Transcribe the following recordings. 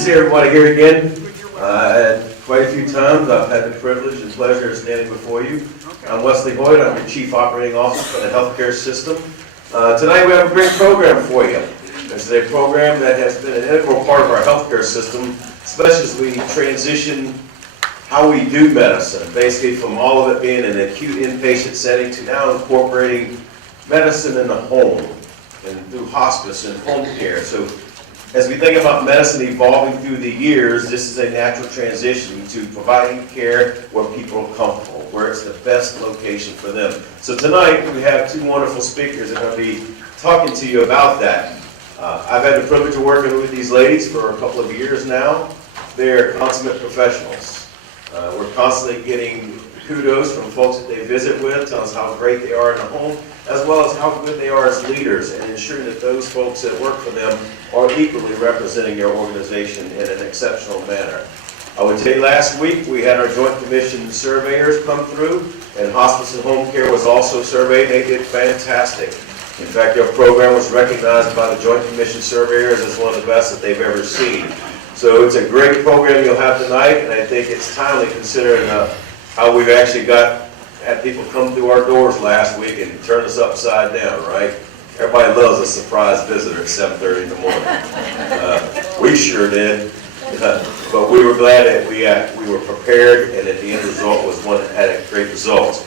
see everybody here again. Quite a few times I've had the privilege and pleasure of standing before you. I'm Wesley Hoyt. I'm your Chief Operating Officer for the healthcare system. Tonight we have a great program for you. This is a program that has been an integral part of our healthcare system, especially as we transition how we do medicine, basically from all of it being an acute inpatient setting to now incorporating medicine in the home and through hospice and home care. So as we think about medicine evolving through the years, this is a natural transition to providing care where people are comfortable, where it's the best location for them. So tonight we have two wonderful speakers that are going to be talking to you about that. I've had the privilege of working with these ladies for a couple of years now. They're consummate professionals. We're constantly getting kudos from folks that they visit with, telling us how great they are in the home, as well as how good they are as leaders, and ensuring that those folks that work for them are equally representing their organization in an exceptional manner. I would tell you last week we had our Joint Commission surveyors come through, and Hospice and Home Care was also surveyed. They did fantastic. In fact, their program was recognized by the Joint Commission surveyors as one of the best that they've ever seen. So it's a great program you'll have tonight, and I think it's timely considering how we've actually had people come through our doors last week and turn us upside down, right? Everybody loves a surprise visitor at 7:30 in the morning. We sure did, but we were glad that we were prepared, and that the end result was one that had great results.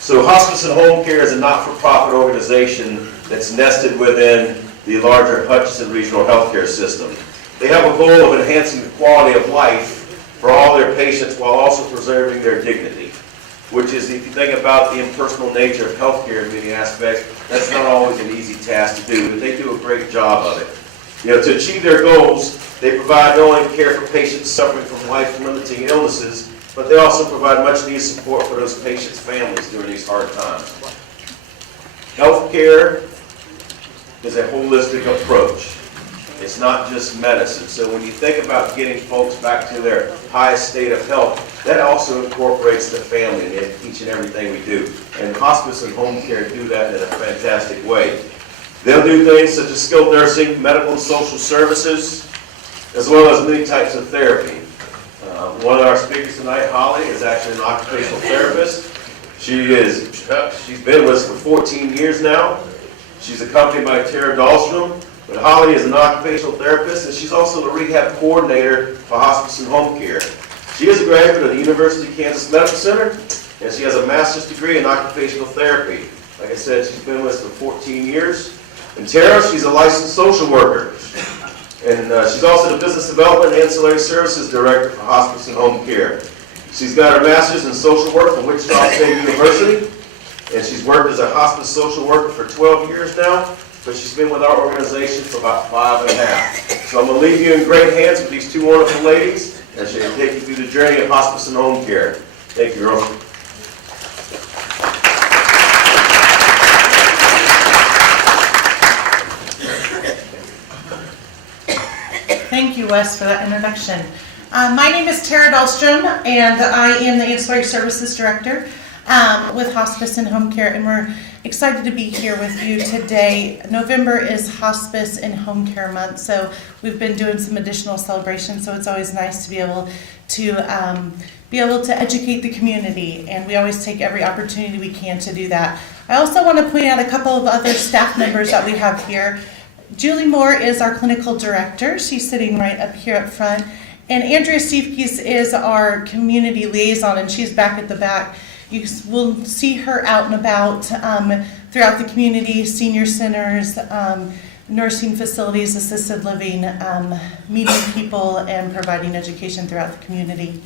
So Hospice and Home Care is a not-for-profit organization that's nested within the larger Hutchinson Regional Healthcare System. They have a goal of enhancing the quality of life for all their patients while also preserving their dignity, which is, if you think about the impersonal nature of healthcare in many aspects, that's not always an easy task to do, but they do a great job of it. You know, to achieve their goals, they provide not only care for patients suffering from life-limiting illnesses, but they also provide much-needed support for those patients' families during these hard times. Healthcare is a holistic approach. It's not just medicine. So when you think about getting folks back to their highest state of health, that also incorporates the family in each and everything we do. And Hospice and Home Care do that in a fantastic way. They'll do things such as skilled nursing, medical and social services, as well as many types of therapy. One of our speakers tonight, Holly, is actually an occupational therapist. She's been with us for 14 years now. She's accompanied by Tara Dahlstrom. But Holly is an occupational therapist, and she's also the rehab coordinator for Hospice and Home Care. She is a graduate of the University of Kansas Medical Center, and she has a master's degree in occupational therapy. Like I said, she's been with us for 14 years. And Tara, she's a licensed social worker. And she's also the Business Development and Ancillary Services Director for Hospice and Home Care. She's got her master's in social work from Wichita State University, and she's worked as a hospice social worker for 12 years now. But she's been with our organization for about 5.5. So I'm going to leave you in great hands with these two wonderful ladies, and she'll take you through the journey of Hospice and Home Care. Thank you, girls. Thank you, Wes, for that introduction. My name is Tara Dahlstrom, and I am the Ancillary Services Director with Hospice and Home Care, and we're excited to be here with you today. November is Hospice and Home Care Month, so we've been doing some additional celebrations, so it's always nice to be able to educate the community, and we always take every opportunity we can to do that. I also want to point out a couple of other staff members that we have here. Julie Moore is our clinical director. She's sitting right up here up front. And Andrea Stiefkes is our community liaison, and she's back at the back. You will see her out and about throughout the community, senior centers, nursing facilities, assisted living, meeting people and providing education throughout the community.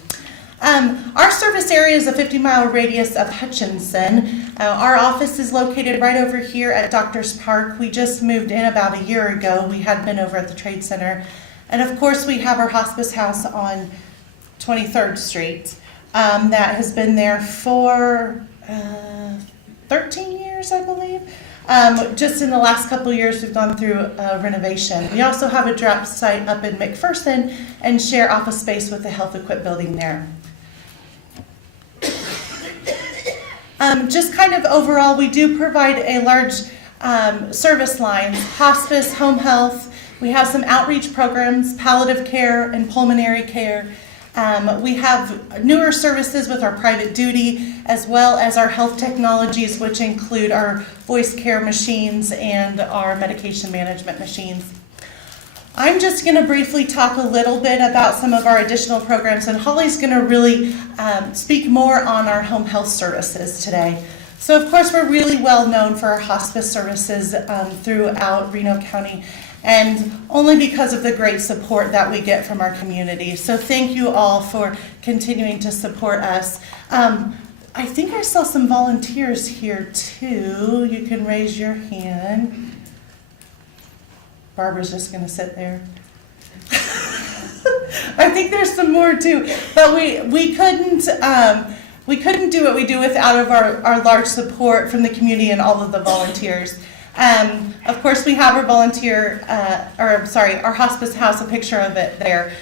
Our service area is a 50-mile radius of Hutchinson. Our office is located right over here at Doctors Park. We just moved in about a year ago. We had been over at the Trade Center. And of course, we have our hospice house on 23rd Street. That has been there for 13 years, I believe. Just in the last couple of years, we've gone through a renovation. We also have a drop site up in McPherson and share office space with the Health Equip building there. Just kind of overall, we do provide a large service lines: hospice, home health, We have some outreach programs, palliative care and pulmonary care. We have newer services with our private duty, as well as our health technologies, which include our voice care machines and our medication management machines. I'm just going to briefly talk a little bit about some of our additional programs, and Holly's going to really speak more on our home health services today. So of course we're really well known for our hospice services throughout Reno County, and only because of the great support that we get from our community. So thank you all for continuing to support us. I think I saw some volunteers here too. You can raise your hand. Barbara's just going to sit there. I think there's some more too, but we couldn't do what we do without of our large support from the community and all of the volunteers. Of course, we have our our hospice house, a picture of it there.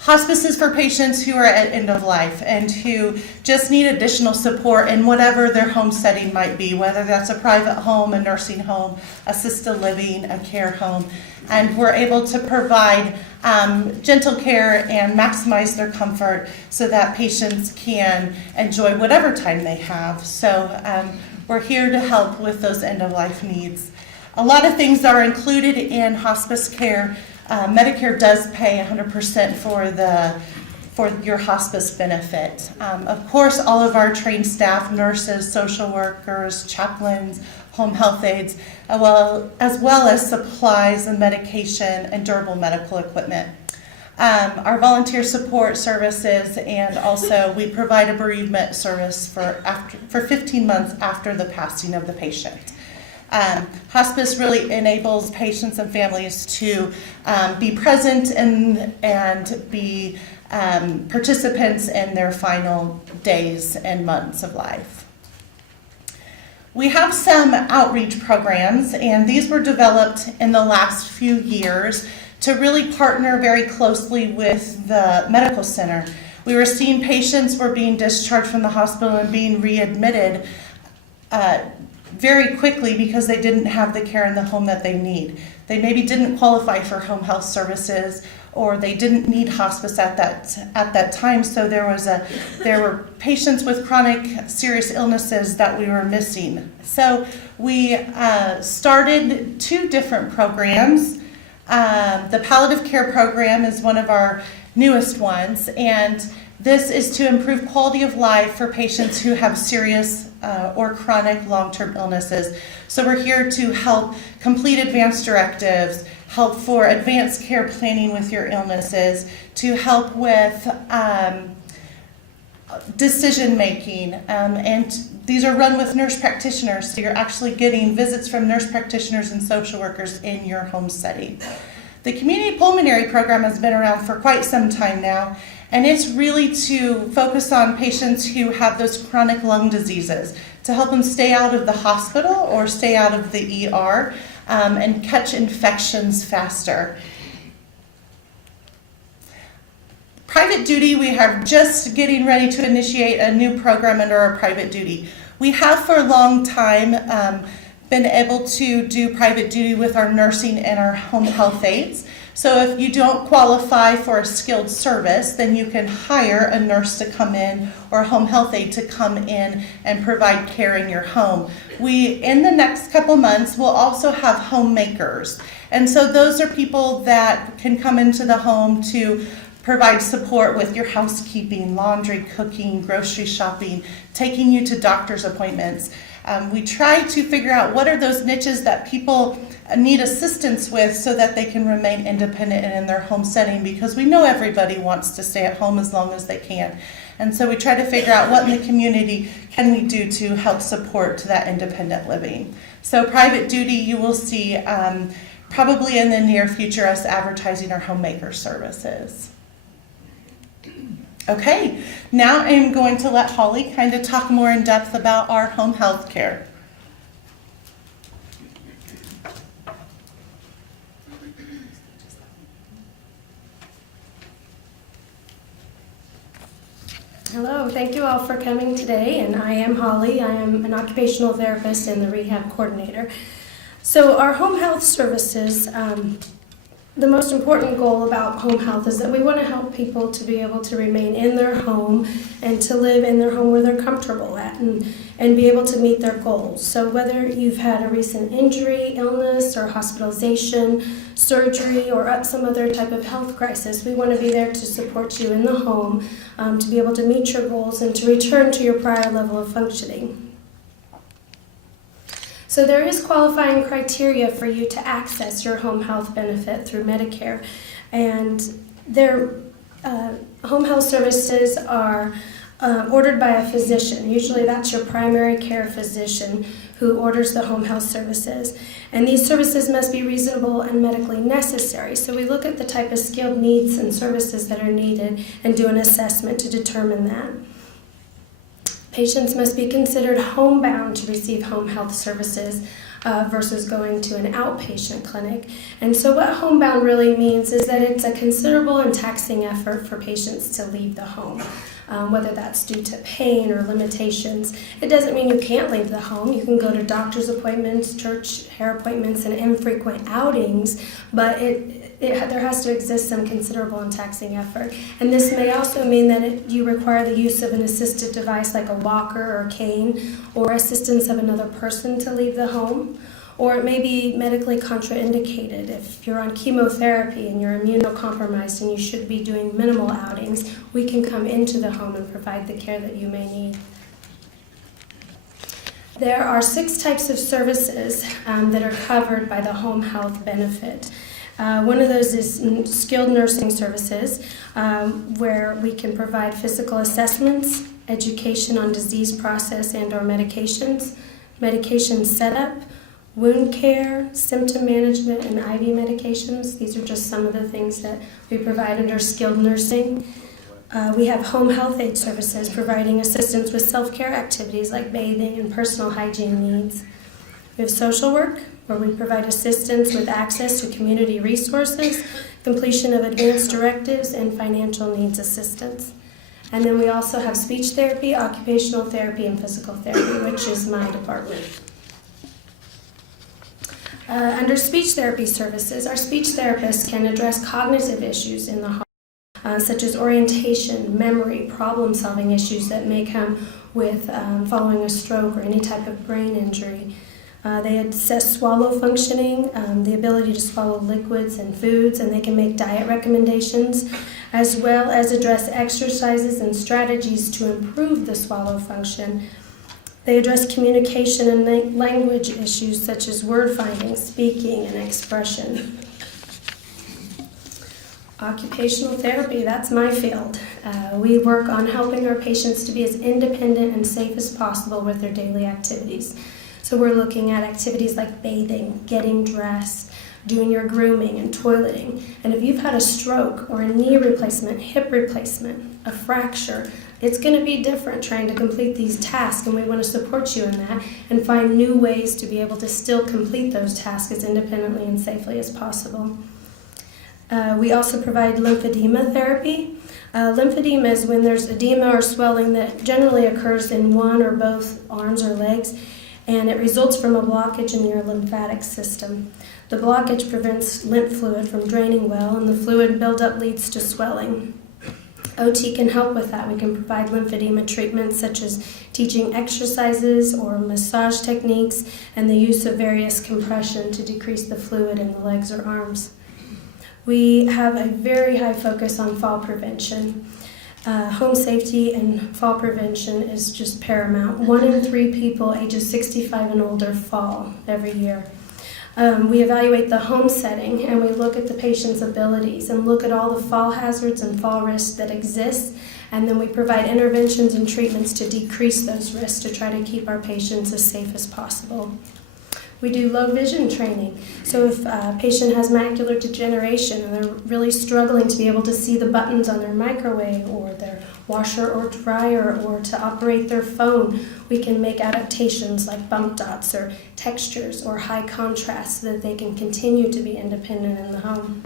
Hospice is for patients who are at end of life and who just need additional support in whatever their home setting might be, whether that's a private home, a nursing home, assisted living, a care home. And we're able to provide gentle care and maximize their comfort so that patients can enjoy whatever time they have. So we're here to help with those end-of-life needs. A lot of things are included in hospice care. Medicare does pay 100% for your hospice benefit. Of course, all of our trained staff, nurses, social workers, chaplains, home health aides, as well as supplies and medication and durable medical equipment. Our volunteer support services, and also we provide a bereavement service for 15 months after the passing of the patient. Hospice really enables patients and families to be present and be participants in their final days and months of life. We have some outreach programs, and these were developed in the last few years to really partner very closely with the medical center. We were seeing patients were being discharged from the hospital and being readmitted very quickly because they didn't have the care in the home that they need. They maybe didn't qualify for home health services, or they didn't need hospice at that time. So there were patients with chronic serious illnesses that we were missing. So we started 2 different programs. The palliative care program is one of our newest ones, and this is to improve quality of life for patients who have serious or chronic long-term illnesses. So we're here to help complete advanced directives, help for advanced care planning with your illnesses, to help with decision making, and these are run with nurse practitioners, so you're actually getting visits from nurse practitioners and social workers in your home setting. The community pulmonary program has been around for quite some time now, and it's really to focus on patients who have those chronic lung diseases, to help them stay out of the hospital or stay out of the ER and catch infections faster. Private duty, we are just getting ready to initiate a new program under our private duty. We have for a long time been able to do private duty with our nursing and our home health aides. So if you don't qualify for a skilled service, then you can hire a nurse to come in or a home health aide to come in and provide care in your home. We, in the next couple months, will also have homemakers. And so those are people that can come into the home to provide support with your housekeeping, laundry, cooking, grocery shopping, taking you to doctor's appointments. We try to figure out what are those niches that people need assistance with so that they can remain independent and in their home setting, because we know everybody wants to stay at home as long as they can. And so we try to figure out what in the community can we do to help support that independent living. So private duty, you will see probably in the near future us advertising our homemaker services. Okay, now I'm going to let Holly kind of talk more in depth about our home health care. Hello, thank you all for coming today, and I am Holly. I am an occupational therapist and the rehab coordinator. So our home health services the most important goal about home health is that we want to help people to be able to remain in their home and to live in their home where they're comfortable at and be able to meet their goals. So whether you've had a recent injury, illness, or hospitalization, surgery, or some other type of health crisis, we want to be there to support you in the home to be able to meet your goals and to return to your prior level of functioning. So there is qualifying criteria for you to access your home health benefit through Medicare, and their home health services are ordered by a physician. Usually that's your primary care physician who orders the home health services. And these services must be reasonable and medically necessary. So we look at the type of skilled needs and services that are needed and do an assessment to determine that. Patients must be considered homebound to receive home health services versus going to an outpatient clinic. And so what homebound really means is that it's a considerable and taxing effort for patients to leave the home, whether that's due to pain or limitations. It doesn't mean you can't leave the home. You can go to doctor's appointments, church hair appointments, and infrequent outings, but there has to exist some considerable and taxing effort. And this may also mean that you require the use of an assistive device like a walker or cane, or assistance of another person to leave the home. Or it may be medically contraindicated. If you're on chemotherapy and you're immunocompromised and you should be doing minimal outings, we can come into the home and provide the care that you may need. There are 6 types of services that are covered by the home health benefit. One of those is skilled nursing services, where we can provide physical assessments, education on disease process and or medications, medication setup, wound care, symptom management, and IV medications. These are just some of the things that we provide under skilled nursing. We have home health aid services providing assistance with self-care activities like bathing and personal hygiene needs. We have social work, where we provide assistance with access to community resources, completion of advanced directives, and financial needs assistance. And then we also have speech therapy, occupational therapy, and physical therapy, which is my department. Under speech therapy services, our speech therapists can address cognitive issues in the heart, such as orientation, memory, problem-solving issues that may come with following a stroke or any type of brain injury. They assess swallow functioning, the ability to swallow liquids and foods, and they can make diet recommendations, as well as address exercises and strategies to improve the swallow function. They address communication and language issues such as word finding, speaking, and expression. Occupational therapy, that's my field. We work on helping our patients to be as independent and safe as possible with their daily activities. So we're looking at activities like bathing, getting dressed, doing your grooming and toileting. And if you've had a stroke or a knee replacement, hip replacement, a fracture, it's going to be different trying to complete these tasks, and we want to support you in that and find new ways to be able to still complete those tasks as independently and safely as possible. We also provide lymphedema therapy. Lymphedema is when there's edema or swelling that generally occurs in one or both arms or legs, and it results from a blockage in your lymphatic system. The blockage prevents lymph fluid from draining well, and the fluid buildup leads to swelling. OT can help with that. We can provide lymphedema treatments such as teaching exercises or massage techniques and the use of various compression to decrease the fluid in the legs or arms. We have a very high focus on fall prevention. Home safety and fall prevention is just paramount. 1 in 3 people ages 65 and older fall every year. We evaluate the home setting, and we look at the patient's abilities and look at all the fall hazards and fall risks that exist, and then we provide interventions and treatments to decrease those risks to try to keep our patients as safe as possible. We do low vision training. So if a patient has macular degeneration and they're really struggling to be able to see the buttons on their microwave or their washer or dryer or to operate their phone, we can make adaptations like bump dots or textures or high contrast so that they can continue to be independent in the home.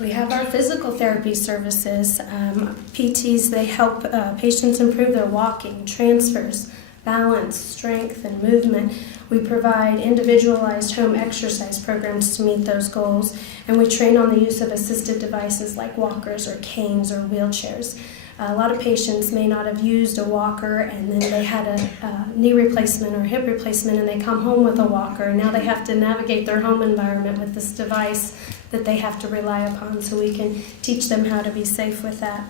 We have our physical therapy services. PTs, they help patients improve their walking, transfers, balance, strength, and movement. We provide individualized home exercise programs to meet those goals, and we train on the use of assistive devices like walkers or canes or wheelchairs. A lot of patients may not have used a walker, and then they had a knee replacement or hip replacement, and they come home with a walker, and now they have to navigate their home environment with this device that they have to rely upon, so we can teach them how to be safe with that.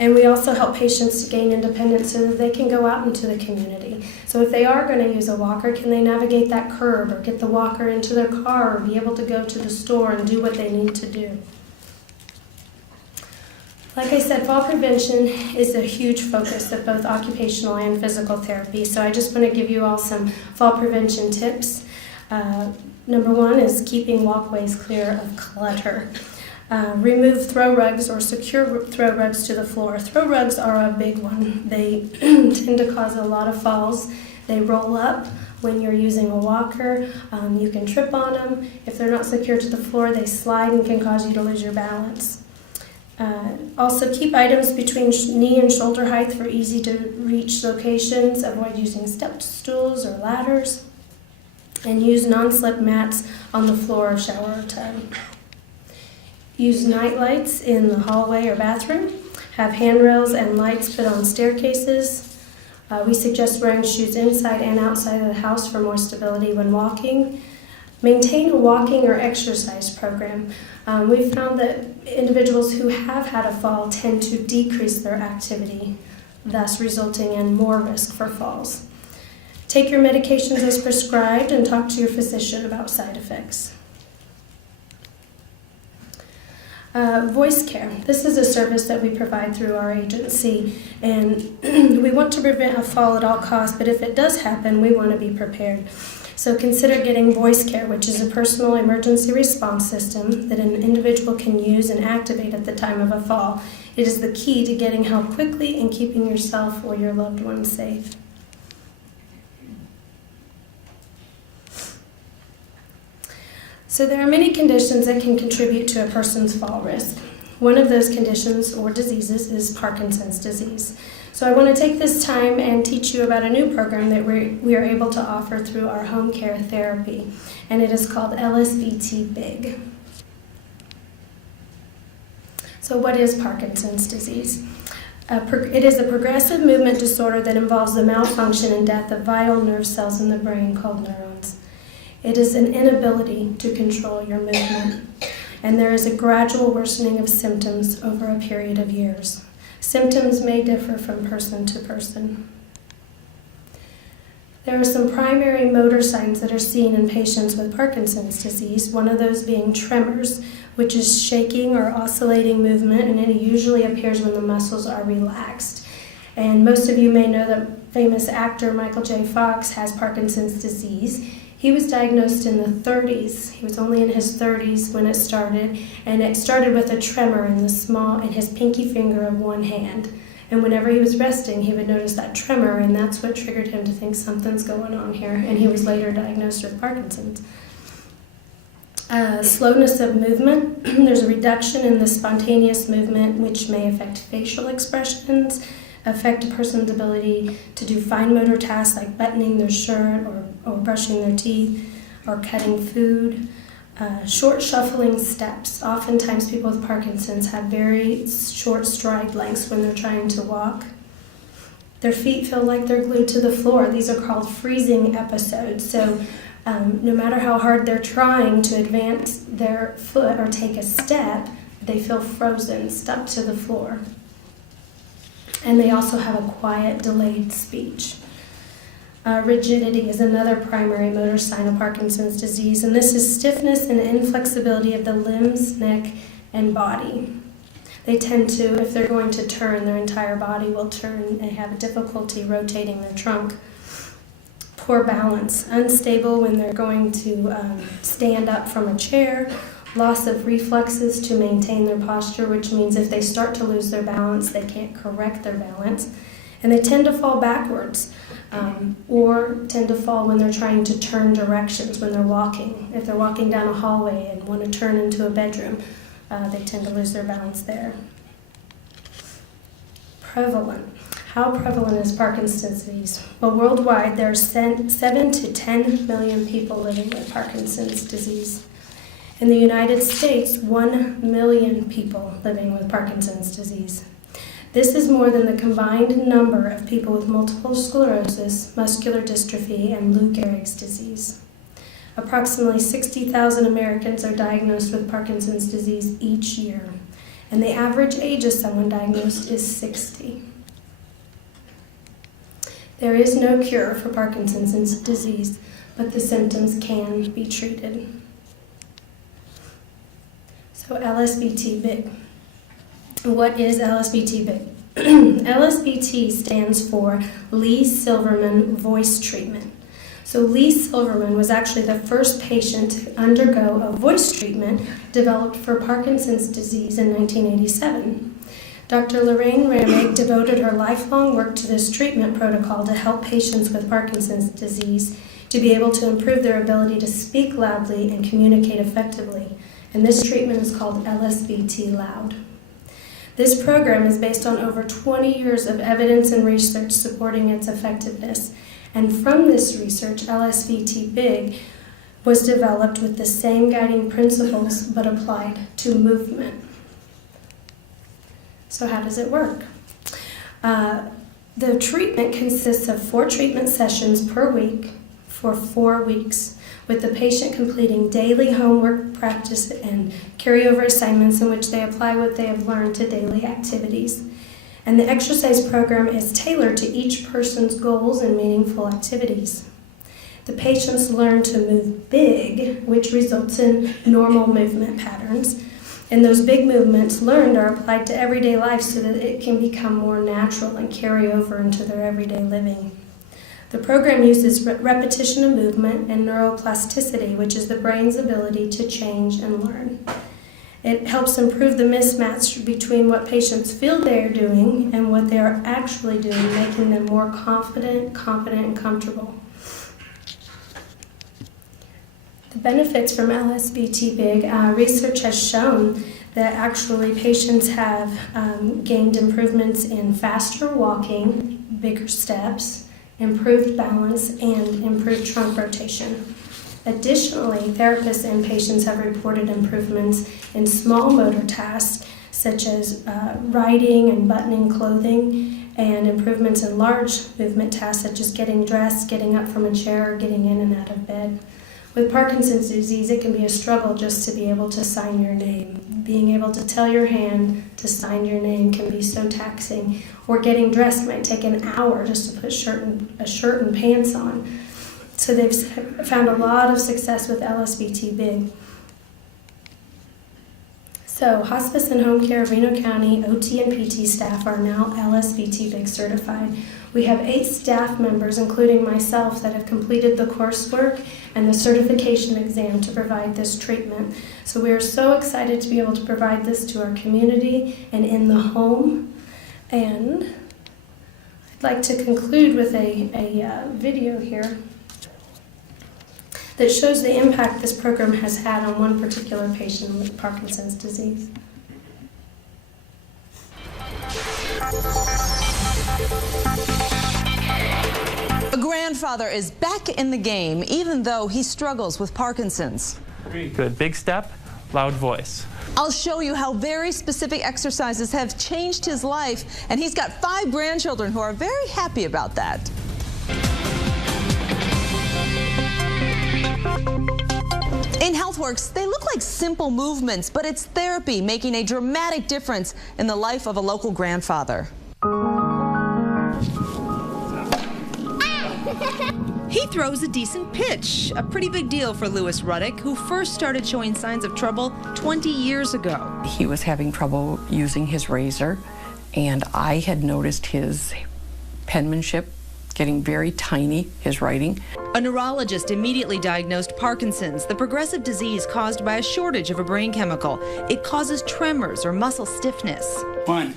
And we also help patients to gain independence so that they can go out into the community. So if they are going to use a walker, can they navigate that curb or get the walker into their car or be able to go to the store and do what they need to do? Like I said, fall prevention is a huge focus of both occupational and physical therapy. So I just want to give you all some fall prevention tips. Number one is keeping walkways clear of clutter. Remove throw rugs or secure throw rugs to the floor. Throw rugs are a big one. They tend to cause a lot of falls. They roll up when you're using a walker. You can trip on them. If they're not secure to the floor, they slide and can cause you to lose your balance. Also, keep items between knee and shoulder height for easy to reach locations. Avoid using step stools or ladders. And use non-slip mats on the floor, shower, or tub. Use night lights in the hallway or bathroom. Have handrails and lights put on staircases. We suggest wearing shoes inside and outside of the house for more stability when walking. Maintain a walking or exercise program. We've found that individuals who have had a fall tend to decrease their activity, thus resulting in more risk for falls. Take your medications as prescribed and talk to your physician about side effects. Voice care. This is a service that we provide through our agency, and we want to prevent a fall at all costs, but if it does happen, we want to be prepared. So consider getting voice care, which is a personal emergency response system that an individual can use and activate at the time of a fall. It is the key to getting help quickly and keeping yourself or your loved ones safe. So there are many conditions that can contribute to a person's fall risk. One of those conditions or diseases is Parkinson's disease. So I want to take this time and teach you about a new program that we are able to offer through our home care therapy, and it is called LSVT BIG. So what is Parkinson's disease? It is a progressive movement disorder that involves the malfunction and death of vital nerve cells in the brain called neurons. It is an inability to control your movement, and there is a gradual worsening of symptoms over a period of years. Symptoms may differ from person to person. There are some primary motor signs that are seen in patients with Parkinson's disease, one of those being tremors, which is shaking or oscillating movement, and it usually appears when the muscles are relaxed. And most of you may know that famous actor Michael J. Fox has Parkinson's disease. He was diagnosed in the 30s. He was only in his 30s when it started, and it started with a tremor in his pinky finger of one hand. And whenever he was resting, he would notice that tremor, and that's what triggered him to think something's going on here, and he was later diagnosed with Parkinson's. Slowness of movement. There's a reduction in the spontaneous movement, which may affect facial expressions, affect a person's ability to do fine motor tasks like buttoning their shirt or brushing their teeth or cutting food. Short shuffling steps. Oftentimes people with Parkinson's have very short stride lengths when they're trying to walk. Their feet feel like they're glued to the floor. These are called freezing episodes. So no matter how hard they're trying to advance their foot or take a step, they feel frozen, stuck to the floor. And they also have a quiet, delayed speech. Rigidity is another primary motor sign of Parkinson's disease, and this is stiffness and inflexibility of the limbs, neck, and body. They tend to, if they're going to turn, their entire body will turn and have difficulty rotating their trunk. Poor balance, unstable when they're going to stand up from a chair, loss of reflexes to maintain their posture, which means if they start to lose their balance, they can't correct their balance. And they tend to fall backwards or tend to fall when they're trying to turn directions when they're walking. If they're walking down a hallway and want to turn into a bedroom, they tend to lose their balance there. Prevalent. How prevalent is Parkinson's disease? Well, worldwide, there are 7 to 10 million people living with Parkinson's disease. In the United States, 1 million people living with Parkinson's disease. This is more than the combined number of people with multiple sclerosis, muscular dystrophy, and Lou Gehrig's disease. Approximately 60,000 Americans are diagnosed with Parkinson's disease each year, and the average age of someone diagnosed is 60. There is no cure for Parkinson's disease, but the symptoms can be treated. So LSVT BIG. What is LSVT BIG? LSVT stands for Lee Silverman Voice Treatment. So Lee Silverman was actually the first patient to undergo a voice treatment developed for Parkinson's disease in 1987. Dr. Lorraine Ramig devoted her lifelong work to this treatment protocol to help patients with Parkinson's disease to be able to improve their ability to speak loudly and communicate effectively. And this treatment is called LSVT Loud. This program is based on over 20 years of evidence and research supporting its effectiveness. And from this research, LSVT BIG was developed with the same guiding principles but applied to movement. So how does it work? The treatment consists of 4 treatment sessions per week for 4 weeks, with the patient completing daily homework, practice, and carryover assignments in which they apply what they have learned to daily activities. And the exercise program is tailored to each person's goals and meaningful activities. The patients learn to move big, which results in normal movement patterns. And those big movements learned are applied to everyday life so that it can become more natural and carry over into their everyday living. The program uses repetition of movement and neuroplasticity, which is the brain's ability to change and learn. It helps improve the mismatch between what patients feel they are doing and what they are actually doing, making them more confident, competent, and comfortable. The benefits from LSVT BIG, research has shown that actually patients have gained improvements in faster walking, bigger steps, improved balance, and improved trunk rotation. Additionally, therapists and patients have reported improvements in small motor tasks such as writing and buttoning clothing, and improvements in large movement tasks such as getting dressed, getting up from a chair, or getting in and out of bed. With Parkinson's disease, it can be a struggle just to be able to sign your name. Being able to tell your hand to sign your name can be so taxing. Or getting dressed might take an hour just to put a shirt and pants on. So they've found a lot of success with LSVT BIG. So Hospice and HomeCare Reno County OT and PT staff are now LSVT BIG certified. We have 8 staff members, including myself, that have completed the coursework and the certification exam to provide this treatment. So we are so excited to be able to provide this to our community and in the home. And I'd like to conclude with a video here that shows the impact this program has had on one particular patient with Parkinson's disease. A grandfather is back in the game, even though he struggles with Parkinson's. Good. Big step, loud voice. I'll show you how very specific exercises have changed his life, and he's got 5 grandchildren who are very happy about that. In HealthWorks, they look like simple movements, but it's therapy making a dramatic difference in the life of a local grandfather. He throws a decent pitch, a pretty big deal for Lewis Ruddick, who first started showing signs of trouble 20 years ago. He was having trouble using his razor, and I had noticed his penmanship getting very tiny, his writing. A neurologist immediately diagnosed Parkinson's, the progressive disease caused by a shortage of a brain chemical. It causes tremors or muscle stiffness. 1,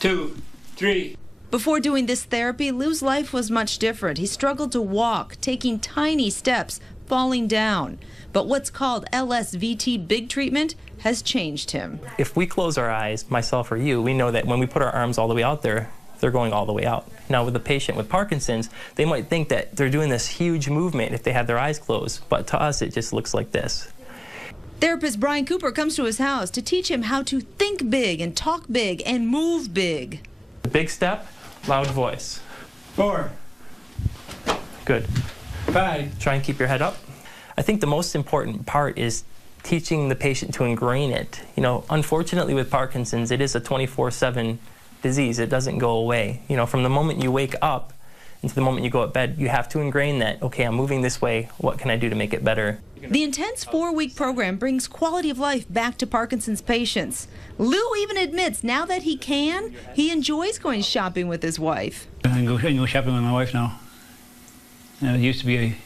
2, 3. Before doing this therapy, Lou's life was much different. He struggled to walk, taking tiny steps, falling down. But what's called LSVT BIG treatment has changed him. If we close our eyes, myself or you, we know that when we put our arms all the way out there, they're going all the way out. Now with a patient with Parkinson's, they might think that they're doing this huge movement if they have their eyes closed, but to us it just looks like this. Therapist Brian Cooper comes to his house to teach him how to think big and talk big and move big. Big step, loud voice. 4, Good. 5. Try and keep your head up. I think the most important part is teaching the patient to ingrain it. You know, unfortunately with Parkinson's, it is a 24/7 disease. It doesn't go away. You know, from the moment you wake up into the moment you go to bed, you have to ingrain that, okay, I'm moving this way, what can I do to make it better? The intense 4-week program brings quality of life back to Parkinson's patients. Lou even admits now that he can, he enjoys going shopping with his wife. I can go shopping with my wife now. It used to be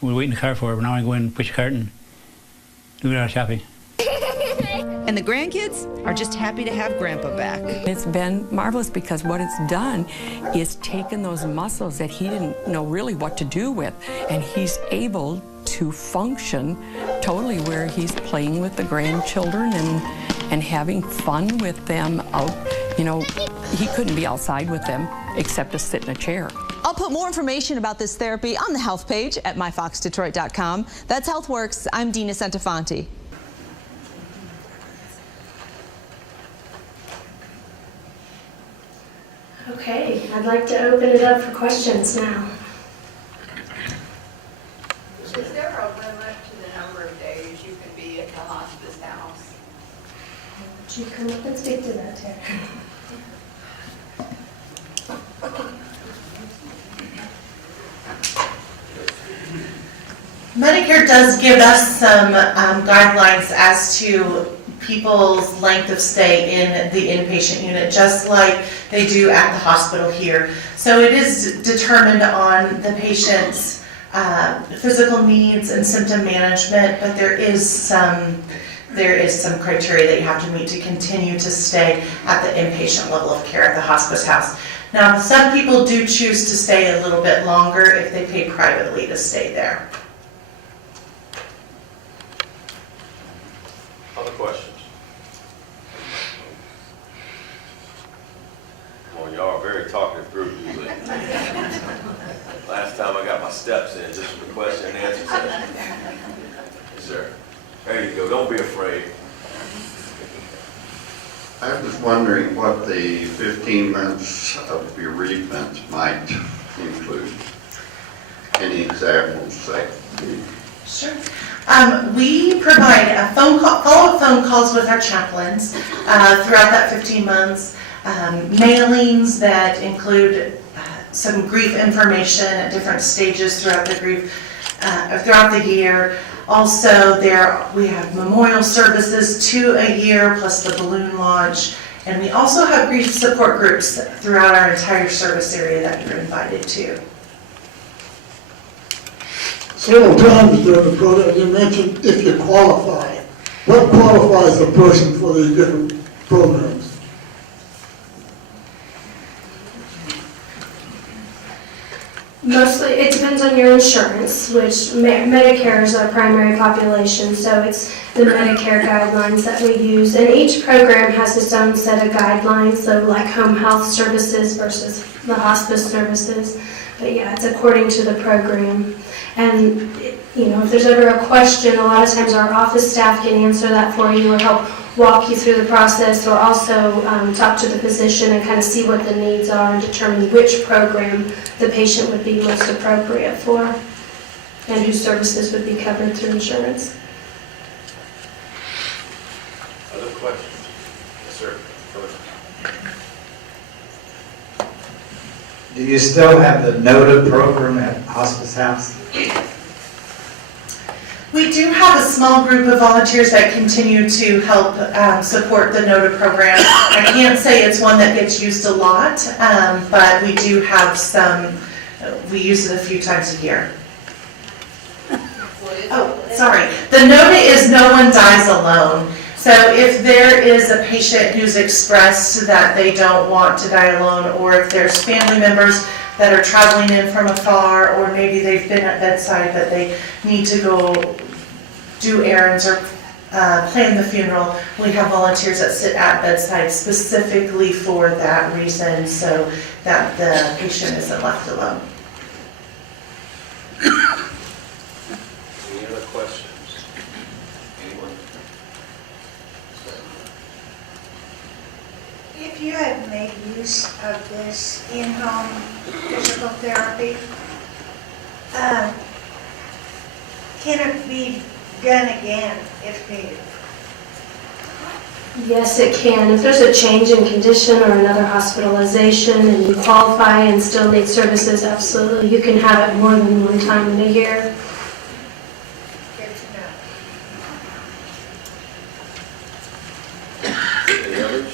we'd wait in the car for her, but now I go in and push a cart and do a lot of shopping. And the grandkids are just happy to have Grandpa back. It's been marvelous because what it's done is taken those muscles that he didn't know really what to do with, and he's able to function totally where he's playing with the grandchildren and having fun with them out. You know, he couldn't be outside with them except to sit in a chair. I'll put more information about this therapy on the health page at myfoxdetroit.com. That's HealthWorks. I'm Dina Santafanti. Okay, I'd like to open it up for questions now. Is there a limit to the number of days you can be at the hospice house? Would you come up and speak to that, Tara? Medicare does give us some guidelines as to people's length of stay in the inpatient unit, just like they do at the hospital here. So it is determined on the patient's physical needs and symptom management, but there is some criteria that you have to meet to continue to stay at the inpatient level of care at the hospice house. Now, some people do choose to stay a little bit longer if they pay privately to stay there. Other questions? Well, y'all are a very talkative group usually. Last time I got my steps in, this was the question and answer session. Yes, sir. There you go. Don't be afraid. I was wondering what the 15 months of bereavement might include. Any examples, say? Sure. We provide a follow-up phone calls with our chaplains throughout that 15 months, mailings that include some grief information at different stages throughout the throughout the year. Also, we have memorial services 2 a year plus the balloon launch, and we also have grief support groups throughout our entire service area that you're invited to. Several times during the program, you mentioned if you qualify. What qualifies a person for these different programs? Mostly, it depends on your insurance, which Medicare is our primary population, so it's the Medicare guidelines that we use. And each program has its own set of guidelines, so like home health services versus the hospice services. But yeah, it's according to the program. And, you know, if there's ever a question, a lot of times our office staff can answer that for you or help walk you through the process, or also talk to the physician and kind of see what the needs are and determine which program the patient would be most appropriate for and whose services would be covered through insurance. Other questions? Yes, sir. Go ahead. Do you still have the NOTA program at Hospice House? We do have a small group of volunteers that continue to help support the NOTA program. I can't say it's one that gets used a lot, but we do have some, we use it a few times a year. Oh, sorry. The NOTA is No One Dies Alone. So if there is a patient who's expressed that they don't want to die alone, or if there's family members that are traveling in from afar, or maybe they've been at bedside but they need to go do errands or plan the funeral. We have volunteers that sit at bedside specifically for that reason, so that the patient isn't left alone. Any other questions? Anyone? If you have made use of this in-home physical therapy, can it be done again if needed? Yes, it can. If there's a change in condition or another hospitalization and you qualify and still need services, absolutely. You can have it more than one time in a year. Good to know. Any others?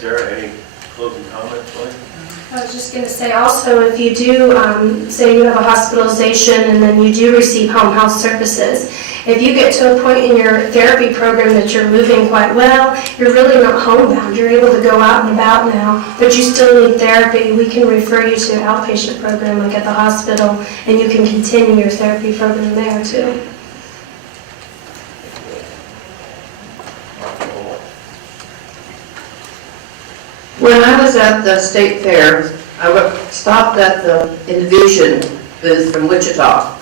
Tara, any closing comments, please? I was just going to say also, if you do, say you have a hospitalization and then you do receive home health services, if you get to a point in your therapy program that you're moving quite well, you're really not homebound. You're able to go out and about now, but you still need therapy. We can refer you to an outpatient program like at the hospital, and you can continue your therapy program there too. When I was at the state fair, I stopped at the Infusion booth from Wichita,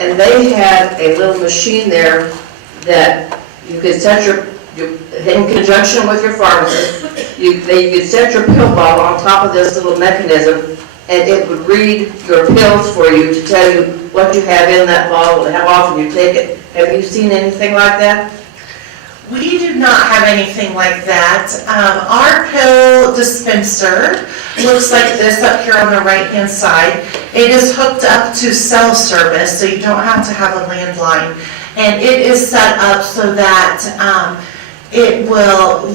and they had a little machine there that you could set in conjunction with your pharmacist, you could set your pill bottle on top of this little mechanism, and it would read your pills for you to tell you what you have in that bottle and how often you take it. Have you seen anything like that? We do not have anything like that. Our pill dispenser looks like this up here on the right-hand side. It is hooked up to cell service, so you don't have to have a landline. And it is set up so that it will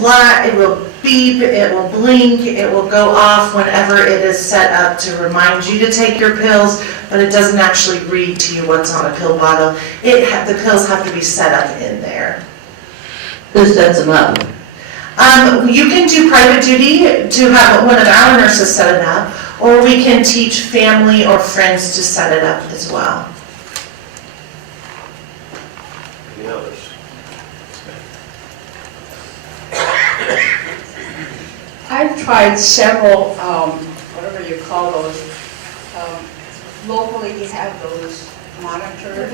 beep, it will blink, it will go off whenever it is set up to remind you to take your pills, but it doesn't actually read to you what's on a pill bottle. The pills have to be set up in there. Who sets them up? You can do private duty to have one of our nurses set it up, or we can teach family or friends to set it up as well. Any others? I've tried several, whatever you call those, locally you have those monitors.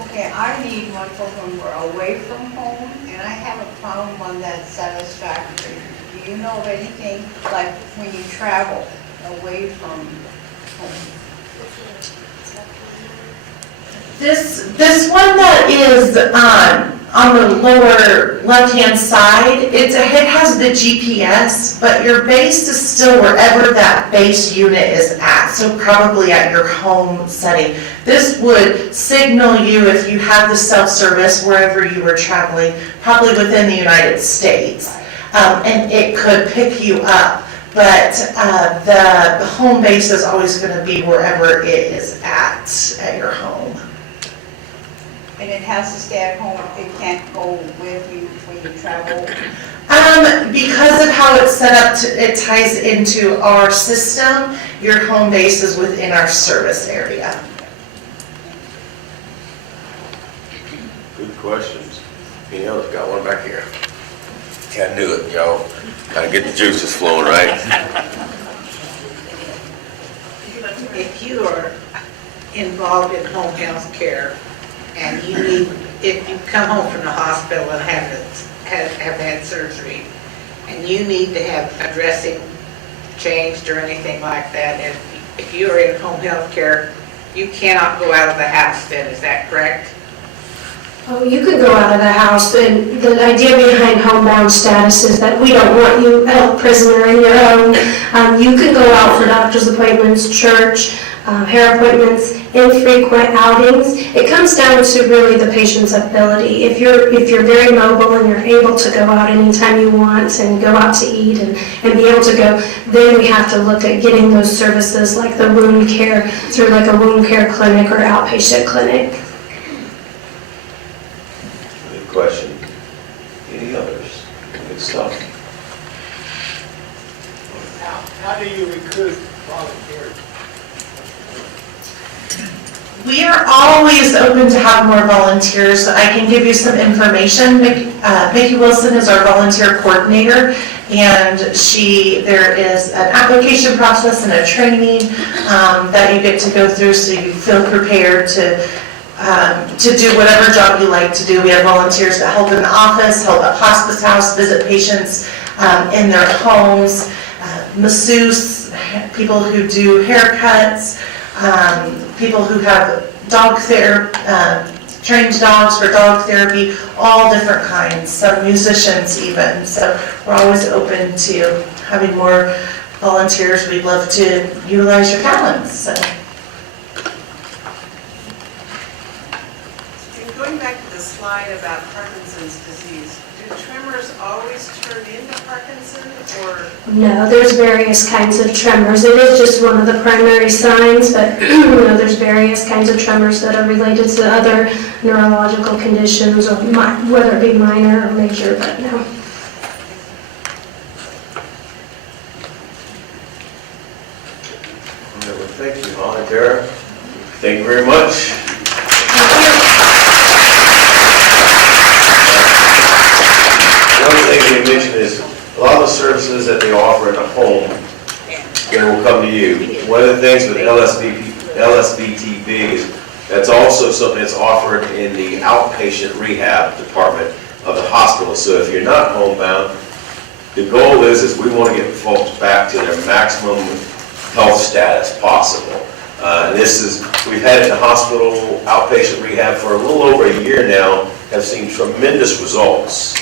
Okay, I need one for when we're away from home, and I haven't found one that's satisfactory. Do you know of anything, like when you travel away from home? This one that is on the lower left-hand side, it has the GPS, but your base is still wherever that base unit is at, so probably at your home setting. This would signal you if you have the self-service wherever you were traveling, probably within the United States, and it could pick you up. But the home base is always going to be wherever it is at your home. And it has to stay at home, it can't go with you when you travel? Because of how it's set up, it ties into our system. Your home base is within our service area. Good questions. Any others? Got one back here. Can't do it, y'all. Gotta get the juices flowing, right? If you are involved in home health care and you need, if you come home from the hospital and have had surgery and you need to have a dressing changed or anything like that, if you are in home health care, you cannot go out of the house then, is that correct? Oh, you could go out of the house, and the idea behind homebound status is that we don't want you a prisoner in your own. You can go out for doctor's appointments, church, hair appointments, infrequent outings. It comes down to really the patient's ability. If you're very mobile and you're able to go out anytime you want and go out to eat and be able to go, then we have to look at getting those services like the wound care through like a wound care clinic or outpatient clinic. Good question. Any others? Good stuff. How do you recruit volunteers? We are always open to have more volunteers. I can give you some information. Mickey Wilson is our volunteer coordinator, and there is an application process and a training that you get to go through so you feel prepared to do whatever job you like to do. We have volunteers that help in the office, help at hospice house, visit patients in their homes, masseuse, people who do haircuts, people who have trained dogs for dog therapy, all different kinds, some musicians even. So we're always open to having more volunteers. We'd love to utilize your talents. So. And going back to the slide about Parkinson's disease, do tremors always turn into Parkinson, or? No, there's various kinds of tremors. It is just one of the primary signs, but there's various kinds of tremors that are related to other neurological conditions, or whether it be minor or major, but no. Well, thank you, Holly, Tara. Thank you very much. One thing we mentioned is a lot of the services that they offer in a home, they will come to you. One of the things with LSVT BIG is that's also something that's offered in the outpatient rehab department of the hospital. So if you're not homebound, the goal is we want to get folks back to their maximum health status possible. We've had it in the hospital outpatient rehab for a little over a year now, have seen tremendous results.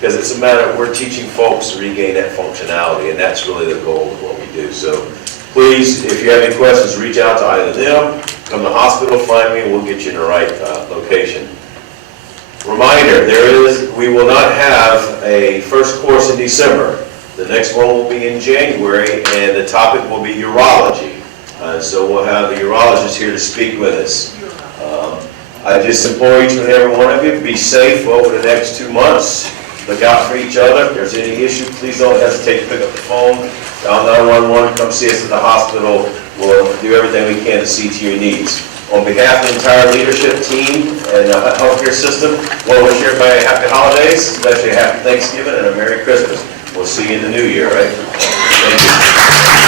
Because it's a matter of we're teaching folks to regain that functionality, and that's really the goal of what we do. So please, if you have any questions, reach out to either them, come to the hospital, find me, and we'll get you in the right location. Reminder, we will not have a first course in December. The next one will be in January, and the topic will be urology. So we'll have the urologist here to speak with us. I just implore each and every one of you to be safe over the next 2 months. Look out for each other. If there's any issue, please don't hesitate to pick up the phone. Dial 911, come see us at the hospital. We'll do everything we can to see to your needs. On behalf of the entire leadership team and the healthcare system, I want to wish everybody happy holidays, especially a happy Thanksgiving and a Merry Christmas. We'll see you in the new year, right? Thank you.